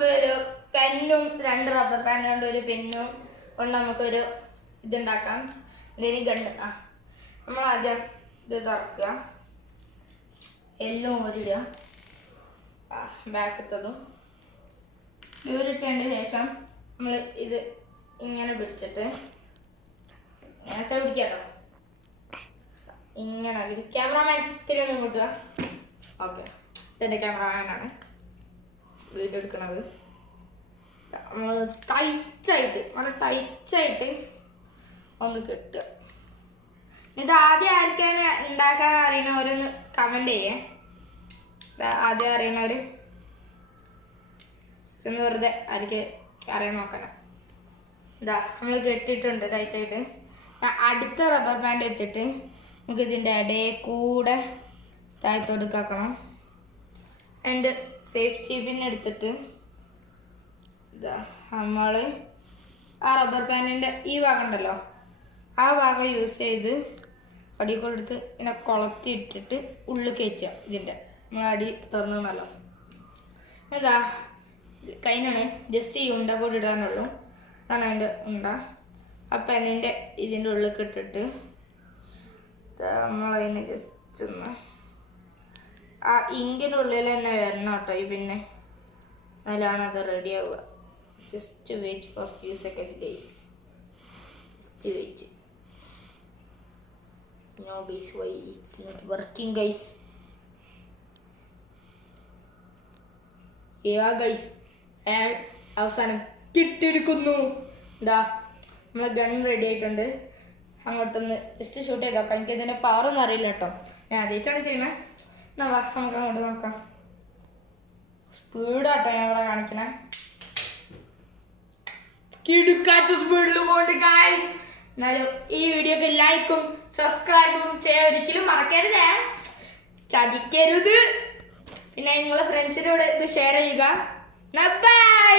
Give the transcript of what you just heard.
നമുക്ക് ഒരു പെന്നും 2 rubber band കൊണ്ട് ഒരു പെന്നും കൊണ്ട് നമുക്കൊരു ഇതുണ്ടാക്കാം. എന്തെങ്കിലും ഗണ്ണ്. നമ്മൾ ആദ്യം ഇത് തുറക്കുക, എല്ലാം ഊരിടുക, ബാക്കത്തതും ഊരിട്ടതിന് ശേഷം നമ്മൾ ഇത് ഇങ്ങനെ പിടിച്ചിട്ട് നേരത്തെ പിടിക്കാട്ടോ, ഇങ്ങനെ ക്യാമറാമാൻ ഇത്തിരി ഒന്ന് കൂട്ടുക. ഓക്കെ, ഇതെൻ്റെ ക്യാമറാമാനാണ് വീഡിയോ എടുക്കുന്നത്. നമ്മൾ ടൈറ്റായിട്ട് വളരെ ടൈറ്റായിട്ട് ഒന്ന് കെട്ടുക. ഇത് ആദ്യം ആർക്കാണ് ഉണ്ടാക്കാൻ അറിയണവരൊന്ന് കമൻറ്റ് ചെയ്യേ. ആദ്യം അറിയണവർ ഒന്ന് വെറുതെ ആർക്ക് അറിയാൻ നോക്കണം. ഇതാ നമ്മൾ കെട്ടിയിട്ടുണ്ട് ടൈറ്റായിട്ട്. അടുത്ത റബ്ബർ ബാൻഡ് വെച്ചിട്ട് നമുക്ക് ഇതിൻ്റെ ഇടയിൽ കൂടെ താഴത്തോടുക്കാക്കണം. ആൻഡ് സേഫ്റ്റി പിൻ എടുത്തിട്ട് ഇതാ നമ്മൾ ആ റബ്ബർ ബാൻഡിൻ്റെ ഈ ഭാഗം ഉണ്ടല്ലോ, ആ ഭാഗം യൂസ് ചെയ്ത് അടിക്കൊടുത്ത് ഇങ്ങനെ കൊളത്തി ഇട്ടിട്ട് ഉള്ളിൽ കയറ്റുക. ഇതിൻ്റെ നമ്മൾ അടി തുറന്നല്ലോ. ഇതാ കൈനാണ് ജസ്റ്റ് ഈ ഉണ്ട കൂടി ഇടാനുള്ളൂ. അതാണ് അതിൻ്റെ ഉണ്ട. ആ പെന്നിൻ്റെ ഇതിൻ്റെ ഉള്ളിൽ ഇട്ടിട്ട് നമ്മളതിനെ ജസ്റ്റ് ഒന്ന് ആ ഇങ്കിൻ്റെ ഉള്ളിൽ തന്നെ വരണം കേട്ടോ ഈ പിന്നെ, അതിലാണ് അത് റെഡി ആവുക. Just wait for few second guys. Just wait. No guys, why it's not working guys? Yeah guys, അവസാനം കിട്ടിയിരിക്കുന്നു. എന്താ നമ്മൾ ഗൺ റെഡി ആയിട്ടുണ്ട്. അങ്ങോട്ടൊന്ന് ജസ്റ്റ് ഷൂട്ട് ചെയ്ത് നോക്കാം. എനിക്ക് ഇതിൻ്റെ പവറൊന്നും അറിയില്ല കേട്ടോ, ഞാൻ ആദ്യമായിട്ടാണ് ചെയ്യുന്നത്. എന്നാ വാ നമുക്ക് അങ്ങോട്ട് നോക്കാം. സ്പീഡാട്ടോ ഞാൻ ഇവിടെ കാണിക്കണേ, കിടുക്കാച്ച സ്പീഡിൽ പോകണ്ട് ഗൈസ്. എന്നാലും ഈ വീഡിയോക്ക് ലൈക്കും സബ്സ്ക്രൈബും ചെയ്യാൻ ഒരിക്കലും മറക്കരുത്, ചതിക്കരുത്. പിന്നെ നിങ്ങളെ ഫ്രണ്ട്സിനോട് ഇത് ഷെയർ ചെയ്യുക. ബൈ.